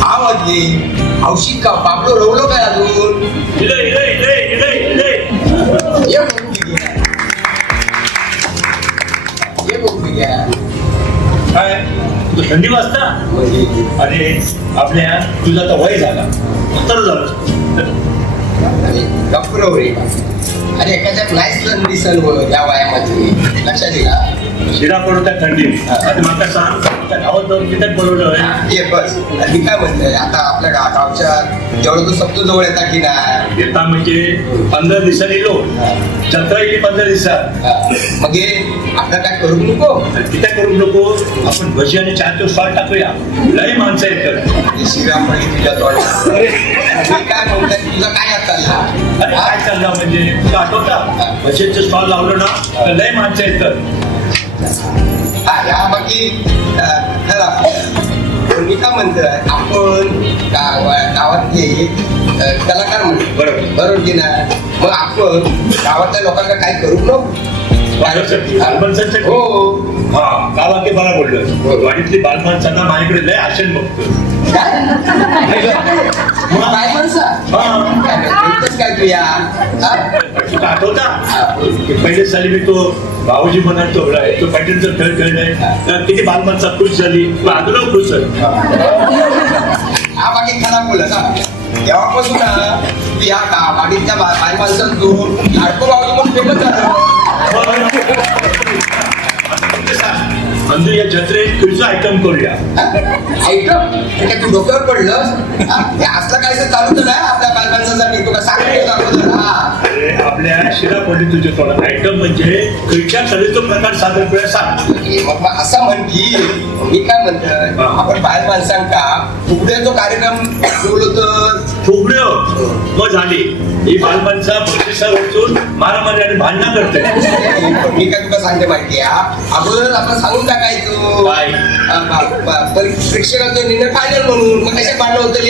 हा वाजली हौशी का पापडो रवलो काय अजून काय? तू थंडी वाजता? अरे आपल्या तुझा तर वय झाला. तर झालं. अरे एखाद्यात नाहीच सण दिसन हो या वयामध्ये. लक्षात दिला शिरा पडू त्या थंडीत आता माका सांग त्या गावात जाऊन किती बोलवलं ये बस. आणि काय म्हणतोय? आता आपल्या गावच्या जेवढं तो सप्तो जवळ येतात की नाही? येता म्हणजे पंधरा दिवसांनी लो जत्रा येईल पंधरा दिवसात. मग आपलं काय करू? नको. किती करू नको. आपण भजी आणि चहाचे स्टॉल टाकूया. लय माणसं येतात हे श्रीरामपडी तुझ्या काय म्हणताय तुझं काय चालला? अरे काय चाललं म्हणजे? तुला आठवता? भजीचे स्टॉल लावलं ना तर लय माणसं येतात हा या बाकी खरं मी काय म्हणतोय आपण गावा- गावातले कलाकार म्हणतो बरोबर. बरोबर की नाही? मग आपण गावातल्या लोकांना काय करू नको. हो. हा गावाके बरा हो. बोललं वाडीतली बालमाणसांना माझ्याकडे लय आशन बघतो काय? हा. काय तू या? हा? आठवता? हा, बोल. पहिले साली मी तो भाऊजी म्हणत तो तो पॅटर्नचा खेळ खेळलाय तर किती बालमाणसा खुश झाली तू खुश झाली. हा. बाकी खरा बोलत हा. तेव्हापासून या का? वाडीतल्या बा- बाई माणसात तू लाडको बावली म्हणून फेमस झालं अंदू या जत्रेत तुझं आयटम करूया. आयटम म्हणजे काय तू डोक्यावर पडलं हे असलं काय चालू तर नाही आपल्या बालकांचा माणसासाठी तुला सांगितलं अगोदर आपल्या शिरा पडली तुझे थोडा आयटम म्हणजे खयच्या कलेचा प्रकार सादर करूया सांग हे मग मग असं म्हण की मी काय म्हणतोय? आपण बाहेर माणसांका फुगड्याचा कार्यक्रम ठेवलो तर? फुगड्यो? मग झाली. ही बालमाणसा बक्षिसा उचून मारामारी आणि भांडणं करते. मी काय तुला सांगते माहिती अगोदर आपण सांगून टाकायचो. काय? ब- ब- परी- प्रेक्षकांचा निर्णय फायनल म्हणून. मग कशा पाडलं होतं?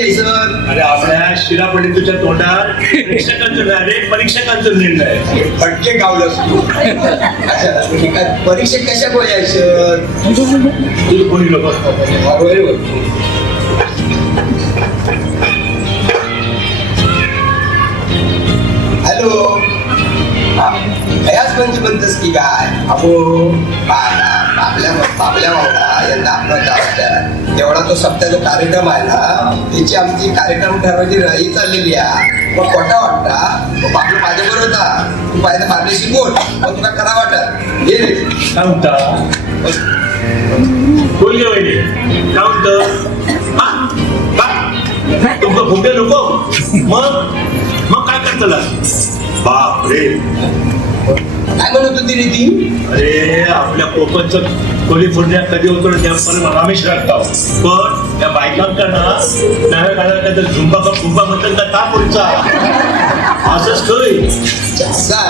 शिरा पडली तुझ्या तोंडात प्रेक्षकांचं रे परीक्षकांचा निर्णय. फटके काय परीक्षक कशा बोलायचं तुझं कोणी लोक हॅलो. खयाच म्हणजे म्हणतस की काय? अहो बाबल्या बाबल्या मावला यंदा आपला गावाच्या तेवढा तो सप्त्याचा कार्यक्रम आहे ना त्याची आमची कार्यक्रम ठरवायची रही चाललेली आहे. मग खोटा वाटता. मग बाबू माझ्या बरोबर होता. तू पाहिजे बाबल्याशी बोल. मग तुला खरा वाटत ये सांगता बोल गे वहिनी. काय म्हणत? तुमचं फुगे नको. मग? मग काय करतला? बाप रे म्हणत होती रे ती अरे आपल्या कोकणचं कॅलिफोर्निया कधी होतो ना त्या पण रामेश लागतो पण त्या बायकांका ना नव्या काळात झुंबा का फुंबा म्हणतात का का पुढचा. असंच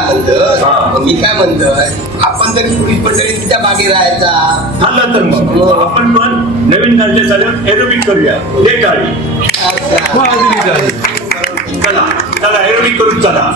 म्हणतं हा. मग मी काय म्हणतोय? आपण तरी पोलीस मंडळी तिच्यामागे राहायचा? झालं तर मग. आपण पण नवीन गाडीच्या चालत एरोबिक करूया. हे गाडी. असं. चला. चला एरोबिक करून चला.